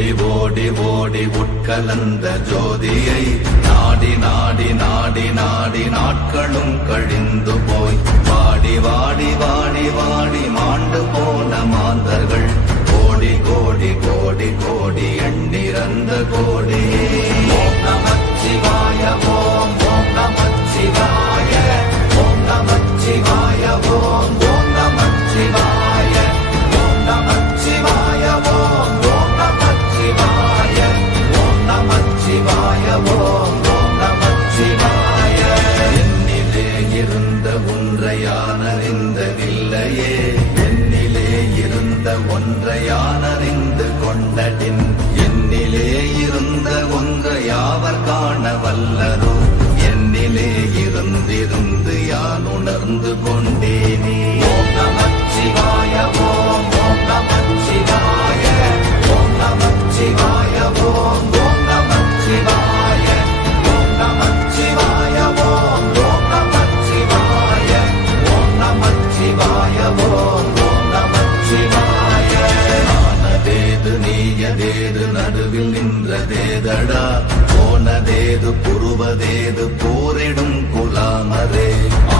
ஓடி ஓடி ஓடி உட்கலந்த ஜோதியை நாடி நாடி நாடி நாடி நாட்களும் கழிந்து போய் வாடி வாடி வாடி வாடி மாண்டு போன மாந்தர்கள் கோடி கோடி கோடி கோடி எண்ணிறந்த கோடி. ஓம் நமச்சிவாய ஓம் ஓம் நமச்சிவாய ஓம் நமச்சிவாய ஓம் ஓம் நமச்சிவாய ஓம் நமச்சிவாய ஓம் ஓம் நமச்சிவாய ஓம் நமச்சிவாய ஓம் ஓம் நமச்சிவாய. என்னிலே இருந்த ஒன்றையானறிந்ததில்லையே என்னிலே இருந்த ஒன்றையானறிந்து கொண்டடின் என்னிலே இருந்த ஒன்றையாவர் காண வல்லரோ என்னிலே இருந்திருந்து யான் உணர்ந்து கொண்டேனே. ஓம் நமச்சிவாய ஓம் ஓம் நமச்சிவாய ஓம் நமச்சிவாய ஓம் ஓம் நமச்சிவாய ஓம் நமச்சிவாய ஓம் ஓம் நமச்சிவாய ஓம் நமச்சிவாய ஓம் ஓம் நமச்சிவாய. ஆனதேது நீயதேது நடுவில் நின்றதேதடா போனதேது புருவதேது போரிடும் குலாமரே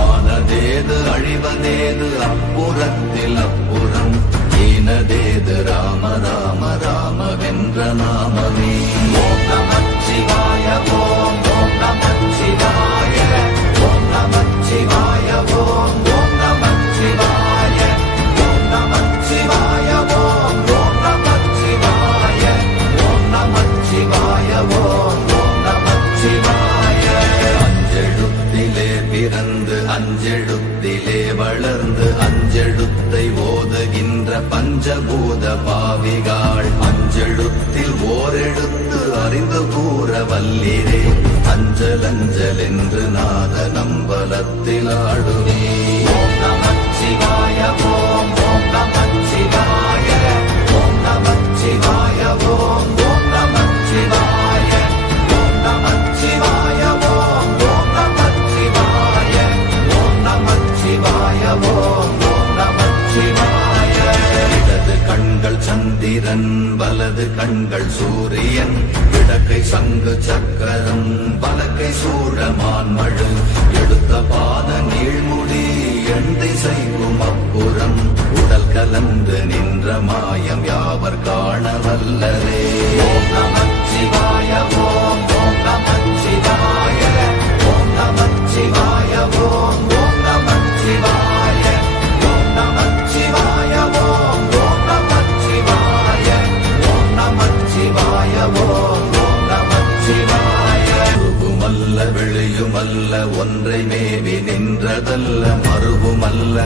ஆனதேது அழிவதேது அப்புறத்தில் அப்புறம் ஈனதேது ராம ராம ராம வென்ற நாமமே. ஓம் நமச்சிவாய ஓம் ஓம் நமச்சிவாய ஓம் நமச்சிவாய ஓம் ஓம் நமச்சிவாய ஓம் நமச்சிவாய ஓம் ஓம் நமச்சிவாய ஓம் நமச்சிவாய ஓம் ஓம் நமச்சிவாய. அஞ்செழுத்திலே பிறந்து அஞ்செழுத்திலே வளர்ந்து அஞ்செழுத்தை ஓதுகின்ற பஞ்சபூத பாவிகாள் அஞ்செழுத்தில் ஓரெழுத்து அறிந்து கூற வல்லிரே அஞ்சல் அஞ்சல் என்று நாத நம்பலத்தில் ஆடுவே. ஓம் நமச்சிவாய ஓம் ஓம் நமச்சிவாய ஓம் நமச்சிவாய ஓம் ஓம் நமச்சிவாய ஓம் நமச்சிவாய ஓம் ஓம் நமச்சிவாய ஓம் நமச்சிவாய ஓம் ஓம் நமச்சிவாய. இடது கண்கள் சந்திரன் வலது கண்கள் சூரியன் இடக்கை சங்கு சக்கரம் வலக்கை சூழமான் மழு எடுத்த பாத நீழ்முடி எண் திசைக்கும் அப்புறம் உடல் கலந்து நின்ற மாயம் யாவர் காண வல்லரே. ஓம் நமச்சிவாய ஓம் ஓம் நமச்சிவாய ஓம் நமச்சிவாய ஓம் ஓம் நமச்சிவாய ஓம் நமச்சிவாய ஓம் ஓம் நமச்சிவாய ஓம் நமச்சிவாய ஓம் ஓம் நமச்சிவாய. உருவுமல்ல வெளியுமல்ல ஒன்றை மேவி நின்றதல்ல மறுவுமல்ல